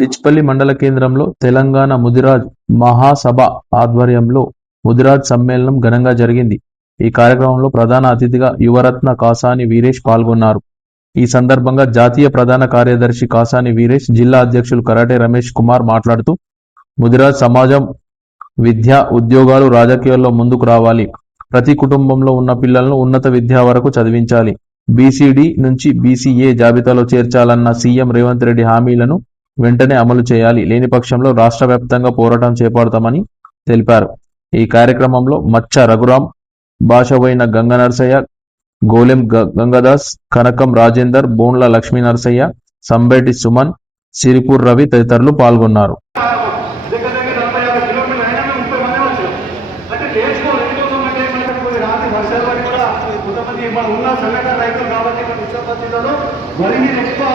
లిచ్పల్లి మండల కేంద్రంలో తెలంగాణ ముదిరాజ్ మహాసభ ఆధ్వర్యంలో ముదిరాజ్ సమ్మేళనం ఘనంగా జరిగింది. ఈ కార్యక్రమంలో ప్రధాన అతిథిగా యువరత్న కాసాని వీరేష్ పాల్గొన్నారు. ఈ సందర్భంగా జాతీయ ప్రధాన కార్యదర్శి కాసాని వీరేష్ జిల్లా అధ్యక్షులు కరాటే రమేష్ కుమార్ మాట్లాడుతూ ముదిరాజ్ సమాజం విద్య ఉద్యోగాలు రాజకీయాల్లో ముందుకు రావాలి. ప్రతి కుటుంబంలో ఉన్న పిల్లలను ఉన్నత విద్య వరకు చదివించాలి. బీసీడీ నుంచి బీసీఏ జాబితాలో చేర్చాలన్న సీఎం రేవంత్ రెడ్డి హామీలను వెంటనే అమలు చేయాలి. లేని పక్షంలో రాష్ట్ర వ్యాప్తంగా పోరాటం చేపడతామని తెలిపారు. ఈ కార్యక్రమంలో మచ్చ రఘురాం భాషవైన గంగ నరసయ్య గోలెం గ- గంగదాస్ కనకం రాజేందర్ బోన్ల లక్ష్మీ నరసయ్య సంబేటి సుమన్ సిరిపూర్ రవి తదితరులు పాల్గొన్నారు దగ్గర దగ్గర నలభై యాభై కిలోమీటర్లు అయినా మేము ముప్పై మంది వచ్చాం అంటే నేర్చుకోవాలి ఎందుకోసం అంటే మనకు కొన్ని రాత్రి వర్షాలు పడి కూడా కొంతమంది మన ఉన్న సన్నకారు రైతులు కాబట్టి మన ఉత్సవ జిల్లాలో వరి మీద ఎక్కువ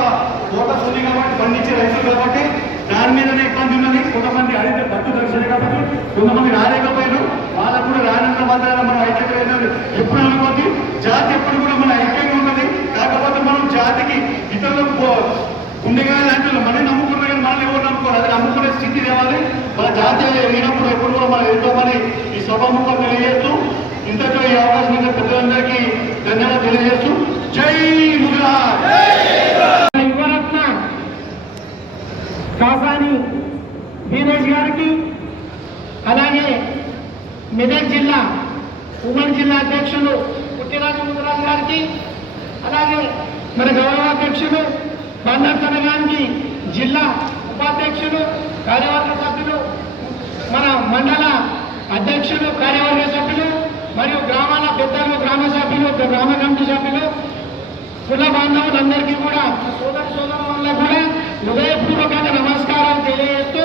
ఫోకస్ ఉంది కాబట్టి పండించే రైతులు కాబట్టి దాని మీదనే ఇబ్బంది ఉన్నది కొంతమంది అడిగితే పట్టు దర్శన కాబట్టి కొంతమంది రాలేకపోయారు వాళ్ళకు కూడా రానంత మాత్రాన మనం ఐక్యత లేదు. ఎప్పుడు అనుకోద్ది జాతి ఎప్పుడు కూడా మన ఐక్యంగా ఉన్నది. కాకపోతే మనం జాతికి ఇతరులకు పో- ఉండగా లాంటి మనం నమ్ముకున్నా కానీ మనల్ని ఎవరు నమ్ముకోరు? అది నమ్ముకునే స్థితి తేవాలి మన జాతి లేనప్పుడు ఎప్పుడు కూడా మనం ఎంతో మంది ఈ సభాముఖం తెలియజేస్తూ ఇంతతో ఈ అవకాశం ఇచ్చిన పెద్దలందరికీ ధన్యవాదాలు తెలియజేస్తూ జై గుజరాత్! యువరత్న కాసాని వీరేష్ గారికి అలాగే మెదక్ జిల్లా ఉమ్మడి జిల్లా అధ్యక్షులు పుట్టిరాజు ముద్రాజు గారికి అలాగే మన గౌరవాధ్యక్షులు బందర్తన గారికి జిల్లా ఉపాధ్యక్షులు కార్యవర్గ సభ్యులు మన మండల అధ్యక్షులు కార్యవర్గ సభ్యులు మరియు గ్రామాల పెద్దలు గ్రామ సభ్యులు గ్రామ కమిటీ సభ్యులు కుల బాంధవులందరికీ కూడా సోదర సోదరులందరూ కూడా హృదయపూర్వకంగా నమస్కారం తెలియజేస్తూ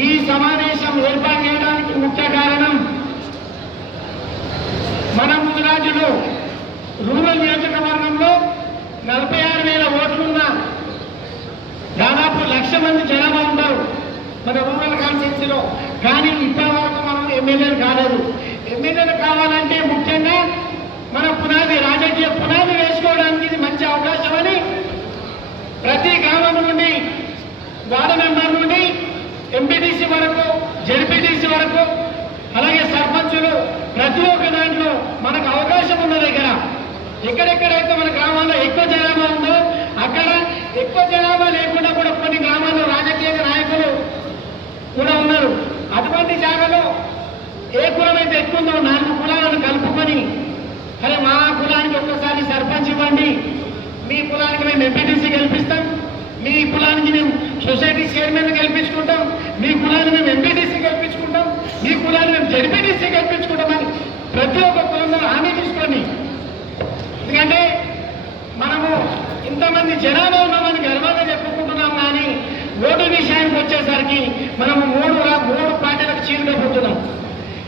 ఈ సమావేశం ఏర్పాటు చేయడానికి ముఖ్య కారణం మన ముదిరాజులు రూరల్ నియోజకవర్గంలో నలభై ఆరు వేల ఓట్లున్న దాదాపు లక్ష మంది జనాభా ఉన్నారు. మన రూరల్ కాన్స్టిట్యూన్సీలో. కానీ ఇప్పటి వరకు మనం ఎమ్మెల్యేలు కాలేదు. ఎమ్మెల్యేలు కావాలంటే ముఖ్యంగా మన పునాది రాజకీయ పునాది వేసుకోవడానికి ఇది మంచి అవకాశం అని ప్రతి గ్రామం నుండి వార్డు మెంబర్ నుండి ఎంపీటీసీ వరకు జడ్పీటీసీ వరకు అలాగే సర్పంచులు ప్రతి ఒక్క దాంట్లో మనకు అవకాశం ఉన్న దగ్గర. ఎక్కడెక్కడైతే మన గ్రామాల్లో ఎక్కువ జనాభా ఉందో అక్కడ ఎక్కువ జనాభా లేకుండా కూడా కొన్ని గ్రామాల్లో రాజకీయ నాయకులు కూడా ఉన్నారు అటువంటి జాగాలో ఏ కులం అయితే ఎక్కువ ఉందో నాలుగు కులాలను కలుపుకొని అరే మా కులానికి ఒక్కసారి సర్పంచ్ ఇవ్వండి. మీ కులానికి మేము ఎంపీటీసీ గెలిపిస్తాం. మీ కులానికి మేము సొసైటీ చైర్మన్ గెలిపించుకుంటాం. మీ కులాన్ని మేము ఎంపీటీసీ గెలిపించుకుంటాం. మీ కులాన్ని మేము జడ్పీటీసీ గెలిపించుకుంటామని ప్రతి ఒక్క కులంలో హామీ తీసుకోండి. ఎందుకంటే మనము ఇంతమంది జనాభా ఉన్నామని గర్వంగా చెప్పుకుంటున్నాం కానీ ఓటు విషయానికి వచ్చేసరికి మనము మూడు మూడు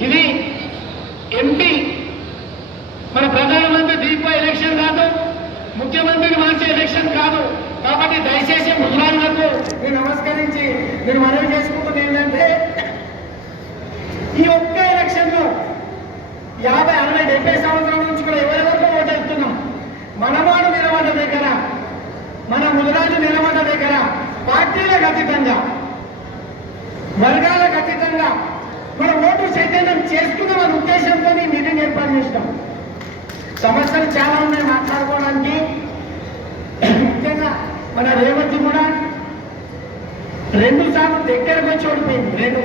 ఇది ఎంపీ మన ప్రధానమంత్రి దీప ఎలక్షన్ కాదు ముఖ్యమంత్రికి మార్చే ఎలక్షన్ కాదు. కాబట్టి దయచేసి ముసలాళ్ళకు నేను నమస్కరించి నేను మనవి చేసుకుంటున్నా ఏంటంటే ఈ ఒక్క ఎలక్షన్లో యాభై అరవై డెబ్బై సంవత్సరాల నుంచి కూడా ఎవరెవరికో ఓటేస్తున్నాం మనవాడు నిలబడ్డ దగ్గర మన ముదరాజు నిలబడ్డ దగ్గర పార్టీలకు అతీతంగా వర్గాల మన ఓటు చైతన్యం చేసుకుందామనే ఉద్దేశంతో ఈ మీటింగ్ ఏర్పాటు చేసినాం. సమస్యలు చాలా ఉన్నాయి మాట్లాడుకోవడానికి. ముఖ్యంగా మన రేవంత్ కూడా రెండు సార్లు దగ్గరకు వచ్చి ఓడిపోయింది. రెండు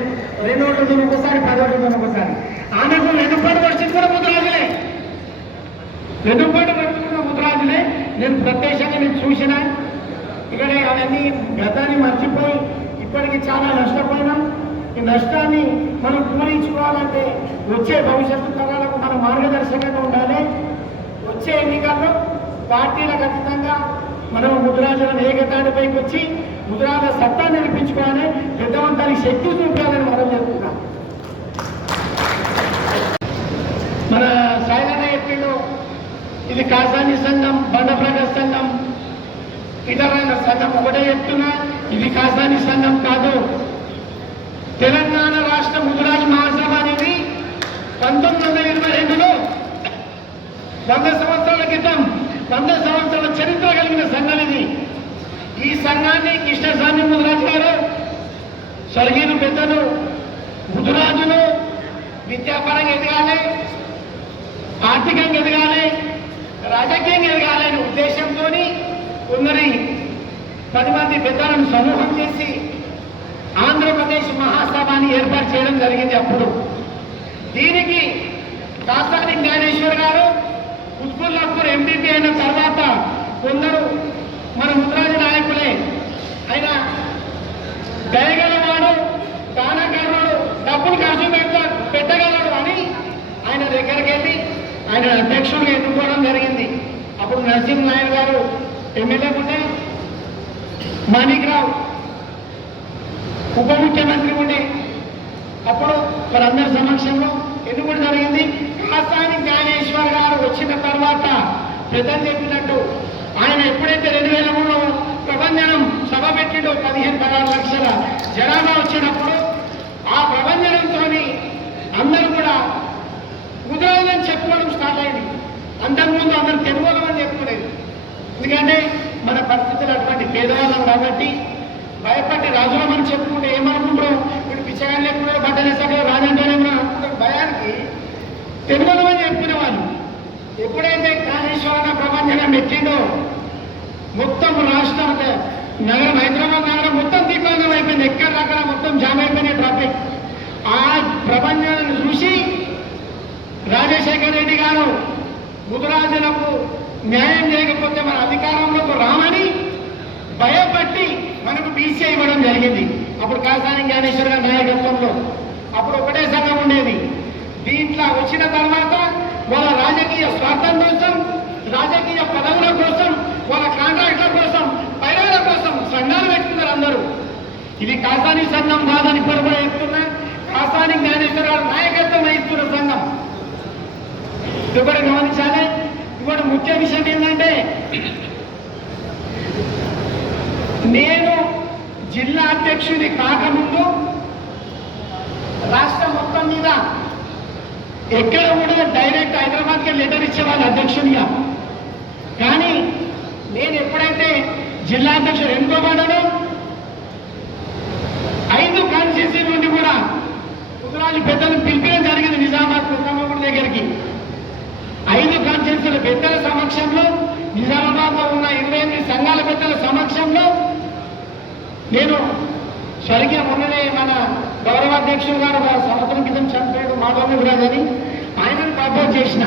రెండు ఓట్లు ఒకసారి పది ఓట్లు ఒకసారి. ఆమెకు వెనుపాటు పరిస్థితి కూడా ముద్రాజులే. వెనుపాటు పరిస్థితి ముద్రాజులే. నేను ప్రత్యక్షంగా నేను చూసిన ఇక్కడ అవన్నీ గతాన్ని మర్చిపోయి ఇప్పటికి చాలా నష్టపోయినాం. ఈ నష్టాన్ని మనం పూరించుకోవాలంటే వచ్చే భవిష్యత్తు తరాలకు మన మార్గదర్శకంగా ఉండాలి. వచ్చే ఎన్నికల్లో పార్టీలకు అతీతంగా మనం ముద్రాజులను ఏకతాటిపైకి వచ్చి ముద్రాల సత్తా నిరూపించుకోవాలి పెద్దవంతానికి శక్తి చూపాలని మనం చెప్తున్నాం. మన సాయిలన్న ఎంపీలో ఇది కాసాని సంఘం బండప్రగత్ సంఘం ఇతర సంఘం ఒకటే చెప్తున్నా. ఇది కాసాని సంఘం కాదు. తెలంగాణ రాష్ట్ర ముదిరాజు మహాసభ అనేది పంతొమ్మిది వందల ఇరవై రెండులో వంద సంవత్సరాల క్రితం వంద సంవత్సరాల చరిత్ర కలిగిన సంఘం ఇది. ఈ సంఘాన్ని కృష్ణస్వామి ముదిరాజు గారు స్వర్గీయులు పెద్దలు ముదురాజులు విద్యాపరంగా ఎదగాలి ఆర్థికంగా ఎదగాలి రాజకీయంగా ఎదగాలి అనే ఉద్దేశంతో కొందరి పది మంది పెద్దలను సమూహం చేసి ఆంధ్రప్రదేశ్ మహాసభని ఏర్పాటు చేయడం జరిగింది అప్పుడు. దీనికి కాసాని జ్ఞానేశ్వర్ గారు ఉస్కుల్లాపూర్ ఎంపీపీ అయిన తర్వాత కొందరు మన ముద్రాజు నాయకులే ఆయన దయగలవాడు దానకరుడు డబ్బులు ఖర్చు పెట్ట పెట్టగలడు అని ఆయన దగ్గరికి వెళ్ళి ఆయన అధ్యక్షుడిగా ఎన్నుకోవడం జరిగింది. అప్పుడు నరసింహ నాయుడు గారు ఎమ్మెల్యే ఉంటే మాణిక్రావు ఉప ముఖ్యమంత్రి ఉండే. అప్పుడు వారందరి సమక్షంలో ఎన్నుకోవడం జరిగింది? కాసాని జ్ఞానేశ్వర్ గారు వచ్చిన తర్వాత పెద్దలు చెప్పినట్టు ఆయన ఎప్పుడైతే రెండు వేల మూడు ప్రబంధనం సభ పెట్టిండో పదిహేను పదహారు లక్షల జనాభా వచ్చినప్పుడు ఆ ప్రభంజనంతో అందరూ కూడా ముద్రాలని చెప్పుకోవడం స్టార్ట్ అయింది. అంతకుముందు అందరు తెలుగులని చెప్పుకోలేదు ఎందుకంటే మన పరిస్థితులు అటువంటి పేదవాళ్ళం కాబట్టి భయపడి రాజులమని చెప్పుకుంటే ఏమనుకుంటారు? వీడు పిచ్చగాని లేకుండా బట్టలేసాక రాజంటేనే అనుకుంటారు భయానికి తెలుగులమని చెప్పుకునే వాళ్ళు. ఎప్పుడైతే కాళేశ్వర ప్రపంచం పెట్టిండో మొత్తం రాష్ట్రం అంటే నగరం హైదరాబాద్ నగరం మొత్తం దీపాంగం అయిపోయింది. ఎక్కడ అక్కడ మొత్తం జామ్ అయిపోయినాయి ట్రాఫిక్. ఆ ప్రపంచాన్ని చూసి రాజశేఖర రెడ్డి గారు ముదురాజులకు న్యాయం చేయకపోతే మన అధికారంలోకి రామని భయపట్టి మనకు బీసీ ఇవ్వడం జరిగింది. అప్పుడు కాసాని జ్ఞానేశ్వర గారి నాయకత్వంలో. అప్పుడు ఒకటే సంఘం ఉండేది. దీంట్లో వచ్చిన తర్వాత వాళ్ళ రాజకీయ స్వార్థం కోసం రాజకీయ పదవుల కోసం వాళ్ళ కాంట్రాక్టుల కోసం పైరాల కోసం సంఘాలు పెట్టుకున్నారు అందరూ. ఇది కాసాని సంఘం కాదని ఇప్పుడు కూడా చెప్తున్నా. కాసాని జ్ఞానేశ్వర గారు నాయకత్వం వహిస్తున్న సంఘం. ఇక్కడ గమనించాలి. ఇప్పుడు ముఖ్య విషయం ఏంటంటే నేను జిల్లా అధ్యక్షుని కాకముందు రాష్ట్రం మొత్తం మీద ఎక్కడ కూడా డైరెక్ట్ హైదరాబాద్కి లెటర్ ఇచ్చేవాళ్ళు అధ్యక్షునిగా. కానీ నేను ఎప్పుడైతే జిల్లా అధ్యక్షుడు ఎన్నుకోబడ్డాను ఐదు కాన్స్టిట్యూన్సీ నుండి కూడా ముద్రాజు పెద్దలు పిలిపించడం జరిగింది నిజామాబాద్ కుటుంబం దగ్గరికి. ఐదు కాన్స్టిట్యూన్సీల పెద్దల సమక్షంలో నిజామాబాద్లో ఉన్న ఇరవై ఎనిమిది సంఘాల పెద్దల సమక్షంలో నేను స్వర్గీయ మొన్ననే మన గౌరవాధ్యక్షుడు గారు సంవత్సరం క్రితం చనిపోయాడు మాధవ విరాజ్ ఆయనను ప్రపోజ్ చేసిన.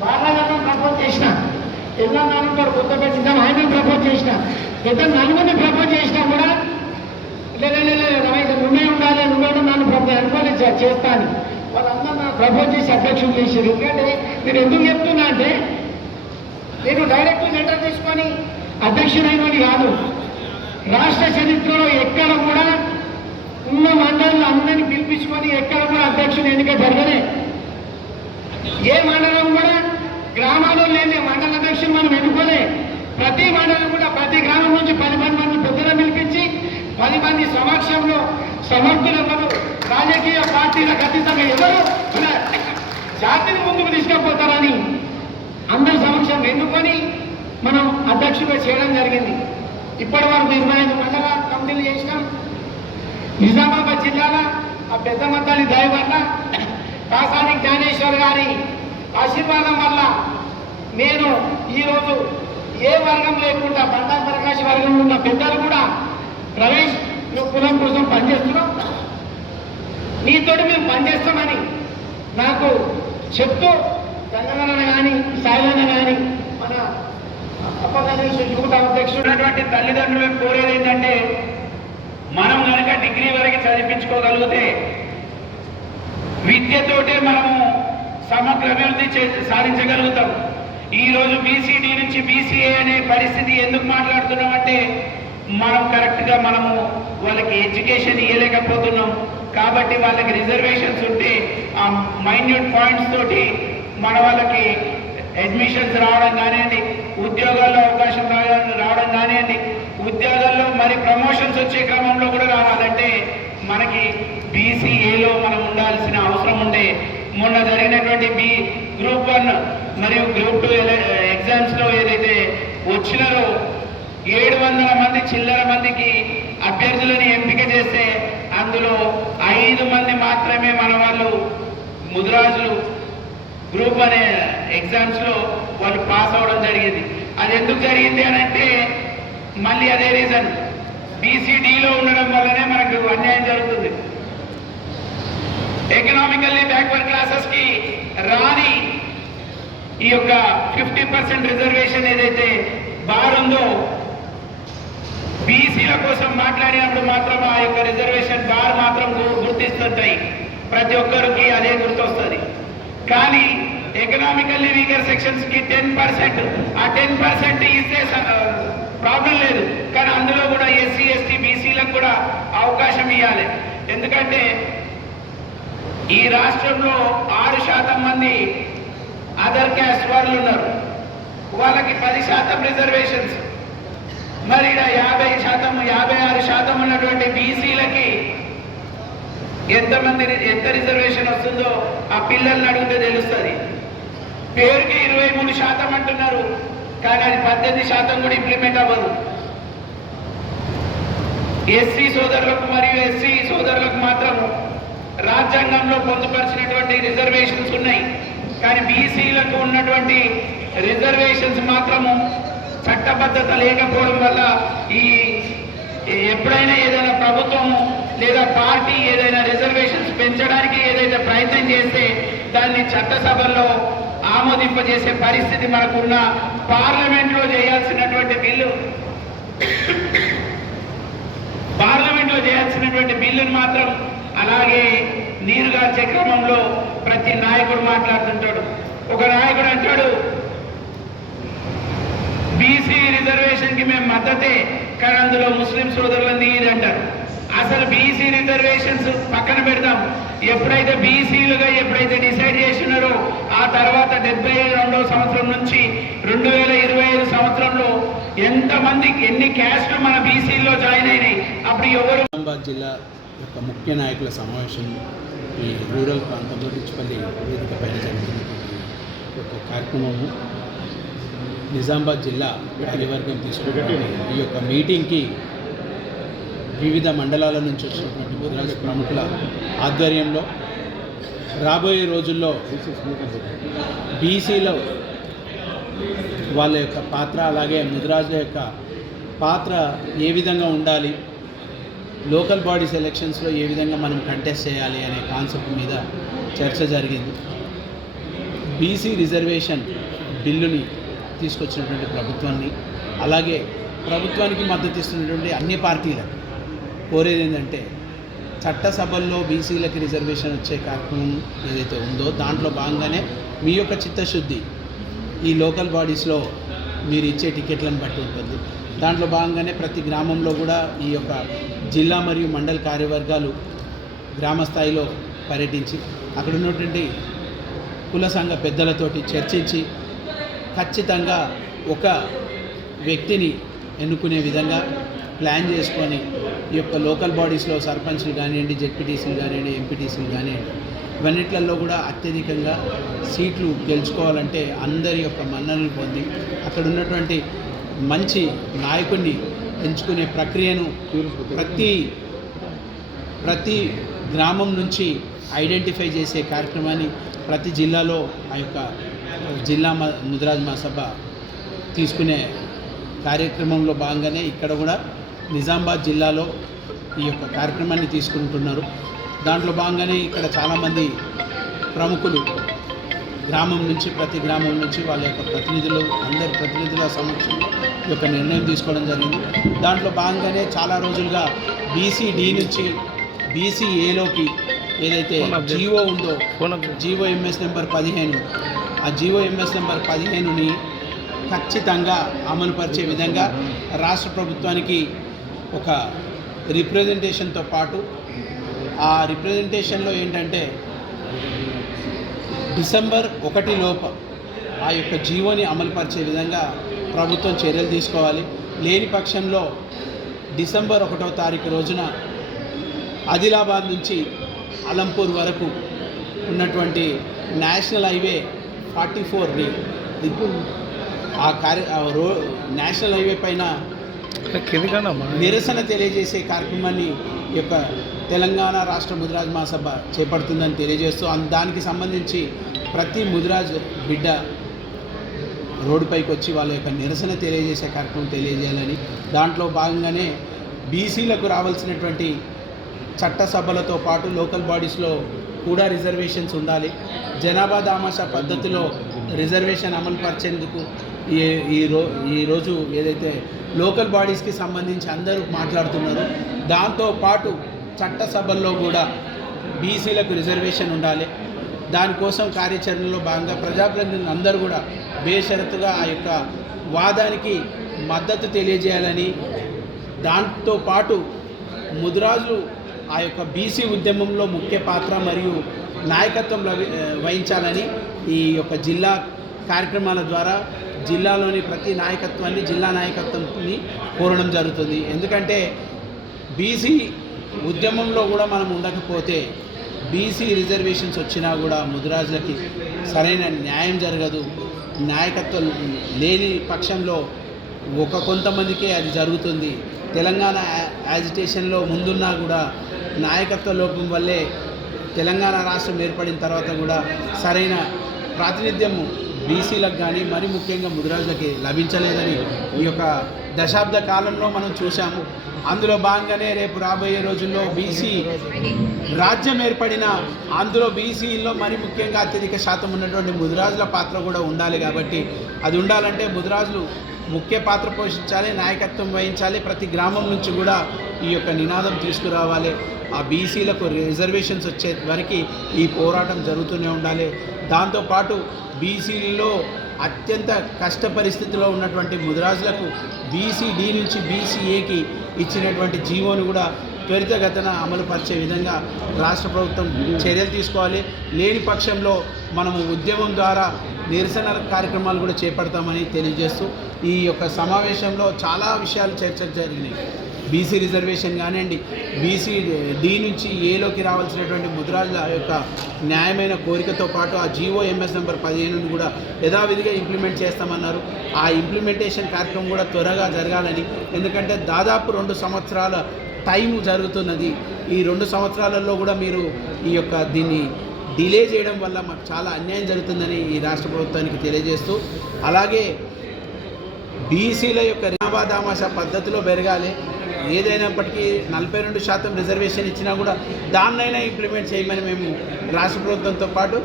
బాలగారు ప్రపోజ్ చేసిన. ఎన్నో నాలుగు కొత్త పెట్టిద్దాం ఆయనను ప్రపోజ్ చేసిన. పెద్ద నలుగురిని ప్రపోజ్ చేసినా కూడా లేదా లేదు రమేష్ నువ్వే ఉండాలి నువ్వే నన్ను ప్రపోజ్ అనుకోలేదు చే- వాళ్ళందరూ నాకు ప్రపోజ్ చేసి అధ్యక్షులు చేశారు. ఎందుకంటే నేను ఎందుకు చెప్తున్నా అంటే నేను డైరెక్ట్ లెటర్ తీసుకొని అధ్యక్షుడైన కాదు. రాష్ట్ర చరిత్రలో ఎక్కడ కూడా ఉన్న మండలంలో అందరినీ పిలిపించుకొని ఎక్కడ కూడా అధ్యక్షుడు ఎన్నిక జరగలే. ఏ మండలం కూడా గ్రామాల్లో లేని మండల అధ్యక్షుడు మనం ఎన్నుకోలే. ప్రతి మండలం కూడా ప్రతి గ్రామం నుంచి పది మంది మంది పెద్దలు పిలిపించి పది మంది సమక్షంలో సమర్థులు రాజకీయ పార్టీల ఖచ్చితంగా ఎవరు? జాతిని ముందుకు తీసుకుపోతారని అందరి సమక్షం ఎన్నుకొని మనం అధ్యక్షుడిగా చేయడం జరిగింది. ఇప్పటి వరకు ఇరవై ఐదు మండల కమిటీలు చేసినాం. నిజామాబాద్ జిల్లాలో ఆ పెద్ద మందాలి దయ వల్ల కాసాని జ్ఞానేశ్వర్ గారి ఆశీర్వాదం వల్ల నేను ఈరోజు ఏ వర్గం లేకుండా బండా ప్రకాష్ వర్గంలో ఉన్న పెద్దలు కూడా ప్రవేశ్ నువ్వు కులం కోసం పనిచేస్తున్నావు. నీతోటి మేము పనిచేస్తామని నాకు చెప్తూ తెలంగాణ కానీ సాయిలన్న కానీ మన యువత అధ్యక్షుడు ఉన్నటువంటి తల్లిదండ్రులను కోరేది ఏంటంటే మనం కనుక డిగ్రీ వరకు చదివించుకోగలిగితే విద్యతోటే మనము సమగ్ర అభివృద్ధి చే- సాధించగలుగుతాం. ఈ రోజు బీసీడీ నుంచి బీసీఏ అనే పరిస్థితి ఎందుకు మాట్లాడుతున్నామంటే మనం కరెక్ట్గా మనము వాళ్ళకి ఎడ్యుకేషన్ ఇవ్వలేకపోతున్నాం కాబట్టి వాళ్ళకి రిజర్వేషన్స్ ఉంటే ఆ మైన్యూట్ పాయింట్స్ తోటి మన వాళ్ళకి అడ్మిషన్స్ రావడం కానివ్వండి ఉద్యోగాల్లో అవకాశం రావడం రావడం కానివ్వండి ఉద్యోగాల్లో మరి ప్రమోషన్స్ వచ్చే క్రమంలో కూడా రావాలంటే మనకి బీసీఏలో మనం ఉండాల్సిన అవసరం ఉండే మొన్న జరిగినటువంటి బి గ్రూప్ వన్ మరియు గ్రూప్ టూ ఎగ్జామ్స్లో ఏదైతే వచ్చినారో ఏడు వందల మంది చిల్లర మందికి అభ్యర్థులని ఎంపిక చేస్తే అందులో ఐదు మంది మాత్రమే మన వాళ్ళు ముదిరాజులు. గ్రూప్ అనే ఎగ్జామ్స్లో వాళ్ళు పాస్ అవడం జరిగింది. అది ఎందుకు జరిగింది అని అంటే మళ్ళీ అదే రీజన్ బీసీడీలో ఉండడం వల్లనే మనకు అన్యాయం జరుగుతుంది. ఎకనామికల్లీ బ్యాక్వర్డ్ క్లాసెస్కి రాని ఈ యొక్క ఫిఫ్టీ పర్సెంట్ రిజర్వేషన్ ఏదైతే బార్ ఉందో బీసీల కోసం మాట్లాడినప్పుడు మాత్రం ఆ యొక్క రిజర్వేషన్ బార్ మాత్రం గుర్తిస్తుంటాయి. ప్రతి ఒక్కరికి అదే గుర్తొస్తుంది. కానీ ఎకనామికల్లీ వీకర్ సెక్షన్స్కి టెన్ పర్సెంట్ ఆ టెన్ పర్సెంట్ ఇస్తే ప్రాబ్లం లేదు. కానీ అందులో కూడా ఎస్సీ ఎస్టీ బీసీలకు కూడా అవకాశం ఇవ్వాలి ఎందుకంటే ఈ రాష్ట్రంలో ఆరు శాతం మంది అదర్ క్యాస్ట్ వాళ్ళు ఉన్నారు. వాళ్ళకి పది శాతం రిజర్వేషన్స్ మరి యాభై శాతం యాభై ఆరు శాతం ఉన్నటువంటి బీసీలకి ఎంతమంది ఎంత రిజర్వేషన్ వస్తుందో ఆ పిల్లల్ని అడిగితే తెలుస్తుంది. పేరుకి ఇరవై మూడు శాతం అంటున్నారు. కానీ అది పద్దెనిమిది శాతం కూడా ఇంప్లిమెంట్ అవ్వదు. ఎస్సీ సోదరులకు మరియు ఎస్సీ సోదరులకు మాత్రం రాజ్యాంగంలో పొందుపరిచినటువంటి రిజర్వేషన్స్ ఉన్నాయి. కానీ బీసీలకు ఉన్నటువంటి రిజర్వేషన్స్ మాత్రము చట్టబద్ధత లేకపోవడం వల్ల ఈ ఎప్పుడైనా ఏదైనా ప్రభుత్వము లేదా పార్టీ ఏదైనా రిజర్వేషన్స్ పెంచడానికి ఏదైతే ప్రయత్నం చేస్తే దాన్ని చట్టసభల్లో ఆమోదింపజేసే పరిస్థితి మనకున్న పార్లమెంట్లో చేయాల్సినటువంటి బిల్లు. పార్లమెంట్లో చేయాల్సినటువంటి బిల్లును మాత్రం అలాగే నీరుగా క్రమంలో ప్రతి నాయకుడు మాట్లాడుతుంటాడు. ఒక నాయకుడు అంటాడు బీసీ రిజర్వేషన్కి మేము మద్దతే కానీ అందులో ముస్లిం సోదరులని ఇది అంటారు అసలు బీసీ రిజర్వేషన్స్ పక్కన పెడదాం ఎప్పుడైతే బీసీలుగా ఎప్పుడైతే డిసైడ్ చేసినారో ఆ తర్వాత డెబ్బై రెండో సంవత్సరం నుంచి రెండు వేల ఇరవై ఐదు సంవత్సరంలో ఎంతమంది ఎన్ని క్యాస్ట్లు మన బీసీలో జాయిన్ అయినాయి అప్పుడు ఎవరు నిజామాబాద్ జిల్లా యొక్క ముఖ్య నాయకుల సమావేశం ఈ రూరల్ ప్రాంతంలో రిచ్పల్లి వేదిక పైన జరిగినటువంటి ఒక కార్యక్రమము. నిజామాబాద్ జిల్లా కార్యవర్గం తీసుకున్నటువంటి ఈ యొక్క మీటింగ్కి వివిధ మండలాల నుంచి వచ్చినటువంటి ముద్రాజ ప్రముఖుల ఆధ్వర్యంలో రాబోయే రోజుల్లో బీసీలో వాళ్ళ యొక్క పాత్ర అలాగే ముద్రాజుల యొక్క పాత్ర ఏ విధంగా ఉండాలి? లోకల్ బాడీస్ ఎలక్షన్స్లో ఏ విధంగా మనం కంటెస్ట్ చేయాలి అనే కాన్సెప్ట్ మీద చర్చ జరిగింది. బీసీ రిజర్వేషన్ బిల్లుని తీసుకొచ్చినటువంటి ప్రభుత్వాన్ని అలాగే ప్రభుత్వానికి మద్దతు ఇస్తున్నటువంటి అన్ని పార్టీలకు కోరేది ఏంటంటే చట్టసభల్లో బీసీలకి రిజర్వేషన్ వచ్చే కార్యక్రమం ఏదైతే ఉందో దాంట్లో భాగంగానే మీ యొక్క చిత్తశుద్ధి ఈ లోకల్ బాడీస్లో మీరు ఇచ్చే టికెట్లను బట్టి ఉంటుంది. దాంట్లో భాగంగానే ప్రతి గ్రామంలో కూడా ఈ యొక్క జిల్లా మరియు మండల కార్యవర్గాలు గ్రామ స్థాయిలో పర్యటించి అక్కడ ఉన్నటువంటి కుల సంఘ పెద్దలతోటి చర్చించి ఖచ్చితంగా ఒక వ్యక్తిని ఎన్నుకునే విధంగా ప్లాన్ చేసుకొని ఈ యొక్క లోకల్ బాడీస్లో సర్పంచ్లు కానివ్వండి జెడ్పీటీసీలు కానివ్వండి ఎంపీటీసీలు కానివ్వండి ఇవన్నిట్లలో కూడా అత్యధికంగా సీట్లు గెలుచుకోవాలంటే అందరి యొక్క మన్ననలు పొంది అక్కడ ఉన్నటువంటి మంచి నాయకుడిని ఎంచుకునే ప్రక్రియను ప్రతి ప్రతి గ్రామం నుంచి ఐడెంటిఫై చేసే కార్యక్రమాన్ని ప్రతి జిల్లాలో ఆ యొక్క జిల్లా ముదిరాజ్ మహాసభ తీసుకునే కార్యక్రమంలో భాగంగానే ఇక్కడ కూడా నిజామాబాద్ జిల్లాలో ఈ యొక్క కార్యక్రమాన్ని తీసుకుంటున్నారు. దాంట్లో భాగంగానే ఇక్కడ చాలామంది ప్రముఖులు గ్రామం నుంచి ప్రతి గ్రామం నుంచి వాళ్ళ యొక్క ప్రతినిధులు అందరి ప్రతినిధుల సమక్షంలో ఈ యొక్క నిర్ణయం తీసుకోవడం జరిగింది. దాంట్లో భాగంగానే చాలా రోజులుగా బీసీడీ నుంచి బీసీఏలోకి ఏదైతే జీవో ఉందో జీవో ఎంఎస్ నెంబర్ పదిహేను ఆ జీవో ఎంఎస్ నెంబర్ పదిహేనుని ఖచ్చితంగా అమలుపరిచే విధంగా రాష్ట్ర ప్రభుత్వానికి ఒక రిప్రజెంటేషన్తో పాటు ఆ రిప్రజెంటేషన్లో ఏంటంటే డిసెంబర్ ఒకటి లోప ఆ యొక్క జీవోని అమలుపరిచే విధంగా ప్రభుత్వం చర్యలు తీసుకోవాలి. లేని పక్షంలో డిసెంబర్ ఒకటో తారీఖు రోజున ఆదిలాబాద్ నుంచి అలంపూర్ వరకు ఉన్నటువంటి నేషనల్ హైవే ఫార్టీ ఫోర్ని ఆ కార్య రో నేషనల్ హైవే పైన నిరసన తెలియజేసే కార్యక్రమాన్ని యొక్క తెలంగాణ రాష్ట్ర ముదిరాజ్ మహాసభ చేపడుతుందని తెలియజేస్తూ దానికి సంబంధించి ప్రతి ముదిరాజ్ బిడ్డ రోడ్డుపైకి వచ్చి వాళ్ళ యొక్క నిరసన తెలియజేసే కార్యక్రమం తెలియజేయాలని. దాంట్లో భాగంగానే బీసీలకు రావాల్సినటువంటి చట్టసభలతో పాటు లోకల్ బాడీస్లో కూడా రిజర్వేషన్స్ ఉండాలి. జనాభా దామాషా పద్ధతిలో రిజర్వేషన్ అమలు పరిచేందుకు ఈ ఈ రో ఈరోజు ఏదైతే లోకల్ బాడీస్కి సంబంధించి అందరూ మాట్లాడుతున్నారు. దాంతో పాటు చట్టసభల్లో కూడా బీసీలకు రిజర్వేషన్ ఉండాలి. దానికోసం కార్యాచరణలో భాగంగా ప్రజాప్రతినిధులు అందరూ కూడా బేషరతుగా ఆ యొక్క వాదానికి మద్దతు తెలియజేయాలని దాంతో పాటు ముదిరాజులు ఆ యొక్క బీసీ ఉద్యమంలో ముఖ్య పాత్ర మరియు నాయకత్వం వహించాలని ఈ యొక్క జిల్లా కార్యక్రమాల ద్వారా జిల్లాలోని ప్రతి నాయకత్వాన్ని జిల్లా నాయకత్వాన్ని కోరడం జరుగుతుంది. ఎందుకంటే బీసీ ఉద్యమంలో కూడా మనం ఉండకపోతే బీసీ రిజర్వేషన్స్ వచ్చినా కూడా ముదిరాజులకి సరైన న్యాయం జరగదు. నాయకత్వం లేని పక్షంలో ఒక కొంతమందికే అది జరుగుతుంది. తెలంగాణ యా- యాజిటేషన్లో ముందున్నా కూడా నాయకత్వ లోపం వల్లే తెలంగాణ రాష్ట్రం ఏర్పడిన తర్వాత కూడా సరైన ప్రాతినిధ్యం బీసీలకు కానీ మరి ముఖ్యంగా ముదిరాజులకి లభించలేదని ఈ యొక్క దశాబ్ద కాలంలో మనం చూసాము అందులో భాగంగానే రేపు రాబోయే రోజుల్లో బీసీ రాజ్యం ఏర్పడిన అందులో బీసీలో మరి ముఖ్యంగా అత్యధిక శాతం ఉన్నటువంటి ముదిరాజుల పాత్ర కూడా ఉండాలి కాబట్టి అది ఉండాలంటే ముదిరాజులు ముఖ్య పాత్ర పోషించాలి నాయకత్వం వహించాలి. ప్రతి గ్రామం నుంచి కూడా ఈ యొక్క నినాదం తీసుకురావాలి. ఆ బీసీలకు రిజర్వేషన్స్ వచ్చే వరకు ఈ పోరాటం జరుగుతూనే ఉండాలి. దాంతోపాటు బీసీలలో అత్యంత కష్ట పరిస్థితిలో ఉన్నటువంటి ముదిరాజులకు బీసీడీ నుంచి బీసీఏకి ఇచ్చినటువంటి జీవోను కూడా త్వరితగతన అమలు పరిచే విధంగా రాష్ట్ర ప్రభుత్వం చర్యలు తీసుకోవాలి. లేని పక్షంలో మనము ఉద్యమం ద్వారా నిరసన కార్యక్రమాలు కూడా చేపడతామని తెలియజేస్తూ ఈ యొక్క సమావేశంలో చాలా విషయాలు చర్చ జరిగినాయి. బీసీ రిజర్వేషన్ కానివ్వండి బీసీ డి నుంచి ఏలోకి రావాల్సినటువంటి ముద్రాజుల యొక్క న్యాయమైన కోరికతో పాటు ఆ జీవో ఎంఎస్ నెంబర్ పదిహేనును కూడా యథావిధిగా ఇంప్లిమెంట్ చేస్తామన్నారు. ఆ ఇంప్లిమెంటేషన్ కార్యక్రమం కూడా త్వరగా జరగాలని. ఎందుకంటే దాదాపు రెండు సంవత్సరాల టైం జరుగుతున్నది. ఈ రెండు సంవత్సరాలలో కూడా మీరు ఈ యొక్క దీన్ని డిలే చేయడం వల్ల మాకు చాలా అన్యాయం జరుగుతుందని ఈ రాష్ట్ర ప్రభుత్వానికి తెలియజేస్తూ అలాగే బీసీల యొక్క జనాభా పద్ధతిలో పెరగాలి. ఏదైనప్పటికీ నలభై రెండు శాతం రిజర్వేషన్ ఇచ్చినా కూడా దాన్నైనా ఇంప్లిమెంట్ చేయమని మేము రాష్ట్ర ప్రభుత్వంతో పాటు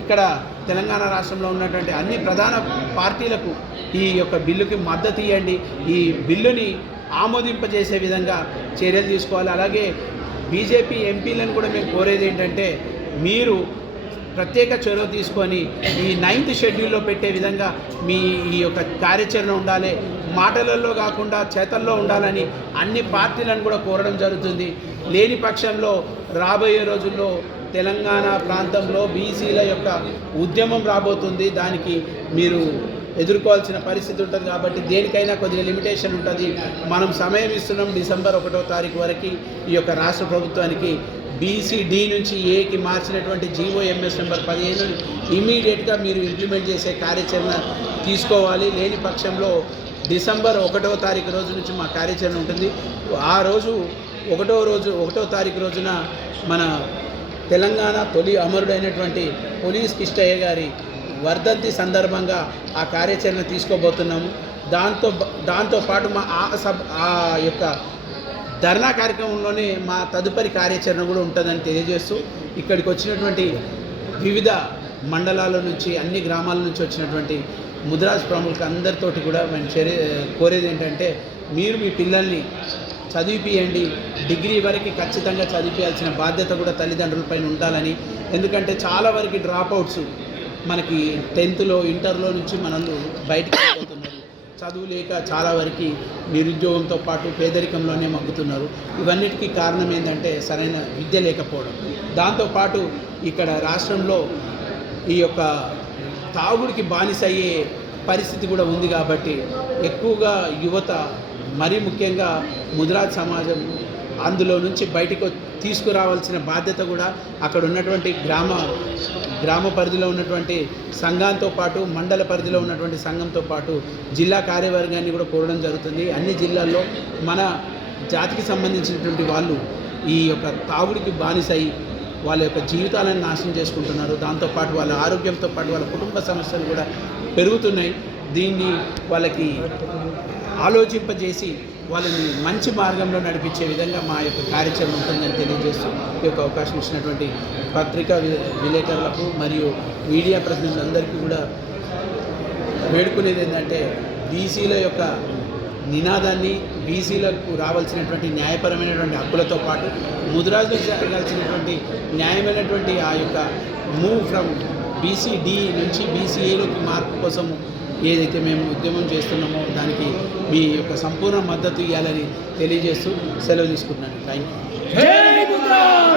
ఇక్కడ తెలంగాణ రాష్ట్రంలో ఉన్నటువంటి అన్ని ప్రధాన పార్టీలకు ఈ యొక్క బిల్లుకి మద్దతు ఇవ్వండి. ఈ బిల్లుని ఆమోదింపజేసే విధంగా చర్యలు తీసుకోవాలి. అలాగే బీజేపీ ఎంపీలను కూడా మేము కోరేది ఏంటంటే మీరు ప్రత్యేక చొరవ తీసుకొని ఈ నైన్త్ షెడ్యూల్లో పెట్టే విధంగా మీ ఈ యొక్క కార్యాచరణ ఉండాలి. మాటలలో కాకుండా చేతల్లో ఉండాలని అన్ని పార్టీలను కూడా కోరడం జరుగుతుంది. లేని పక్షంలో రాబోయే రోజుల్లో తెలంగాణ ప్రాంతంలో బీసీల యొక్క ఉద్యమం రాబోతుంది. దానికి మీరు ఎదుర్కోవాల్సిన పరిస్థితి ఉంటుంది కాబట్టి దేనికైనా కొద్దిగా లిమిటేషన్ ఉంటుంది. మనం సమయం ఇస్తున్నాం డిసెంబర్ ఒకటో తారీఖు వరకు ఈ యొక్క రాష్ట్ర ప్రభుత్వానికి బీసీడీ నుంచి ఏకి మార్చినటువంటి జీవో ఎంఎస్ నెంబర్ పదిహేను ఇమీడియట్గా మీరు ఇంప్లిమెంట్ చేసే కార్యాచరణ తీసుకోవాలి. లేని పక్షంలో డిసెంబర్ ఒకటో తారీఖు రోజు నుంచి మా కార్యాచరణ ఉంటుంది. ఆ రోజు ఒకటో రోజు ఒకటో తారీఖు రోజున మన తెలంగాణ తొలి అమరుడైనటువంటి పోలీస్ కిష్టయ్య గారి వర్ధంతి సందర్భంగా ఆ కార్యాచరణ తీసుకోబోతున్నాము. దాంతో దాంతో పాటు మా ఆ సబ్ ఆ యొక్క ధర్నా కార్యక్రమంలోనే మా తదుపరి కార్యాచరణ కూడా ఉంటుందని తెలియజేస్తూ ఇక్కడికి వచ్చినటువంటి వివిధ మండలాల నుంచి అన్ని గ్రామాల నుంచి వచ్చినటువంటి ముద్రాజ్ ప్రముఖులకు అందరితోటి కూడా మేము చేరే కోరేది ఏంటంటే మీరు మీ పిల్లల్ని చదివిపియండి. డిగ్రీ వరకు ఖచ్చితంగా చదివిపించాల్సిన బాధ్యత కూడా తల్లిదండ్రులపైన ఉండాలని. ఎందుకంటే చాలా వరకు డ్రాప్ అవుట్స్ మనకి టెన్త్లో ఇంటర్లో నుంచి మనల్ని బయటకు వెళ్ళిపోతున్నారు చదువు లేక చాలా వరకు నిరుద్యోగంతో పాటు పేదరికంలోనే మగ్గుతున్నారు. ఇవన్నిటికీ కారణం ఏంటంటే సరైన విద్య లేకపోవడం. దాంతోపాటు ఇక్కడ రాష్ట్రంలో ఈ యొక్క తాగుడికి బానిస అయ్యే పరిస్థితి కూడా ఉంది కాబట్టి ఎక్కువగా యువత మరీ ముఖ్యంగా ముదిరాజ్ సమాజం అందులో నుంచి బయటకు తీసుకురావాల్సిన బాధ్యత కూడా అక్కడ ఉన్నటువంటి గ్రామ గ్రామ పరిధిలో ఉన్నటువంటి సంఘంతో పాటు మండల పరిధిలో ఉన్నటువంటి సంఘంతో పాటు జిల్లా కార్యవర్గాన్ని కూడా కోరడం జరుగుతుంది. అన్ని జిల్లాల్లో మన జాతికి సంబంధించినటువంటి వాళ్ళు ఈ యొక్క తాగుడికి బానిసై వాళ్ళ యొక్క జీవితాలను నాశనం చేసుకుంటున్నారు. దాంతోపాటు వాళ్ళ ఆరోగ్యంతో పాటు వాళ్ళ కుటుంబ సమస్యలు కూడా పెరుగుతున్నాయి. దీన్ని వాళ్ళకి ఆలోచింపజేసి వాళ్ళని మంచి మార్గంలో నడిపించే విధంగా మా యొక్క కార్యక్రమం ఉంటుందని తెలియజేస్తూ ఈ యొక్క అవకాశం ఇచ్చినటువంటి పత్రికా విలేకరులకు మరియు మీడియా ప్రతినిధులందరికీ కూడా వేడుకునేది ఏంటంటే బీసీల యొక్క నినాదాన్ని బీసీలకు రావాల్సినటువంటి న్యాయపరమైనటువంటి హక్కులతో పాటు ముదిరాజులకు జరగాల్సినటువంటి న్యాయమైనటువంటి ఆ యొక్క మూవ్ ఫ్రమ్ బీసీడీ నుంచి బీసీఏలోకి మార్పు కోసము ఏదైతే మేము ఉద్యమం చేస్తున్నామో దానికి మీ యొక్క సంపూర్ణ మద్దతు ఇవ్వాలని తెలియజేస్తూ సెలవు తీసుకుంటున్నాను. Thank you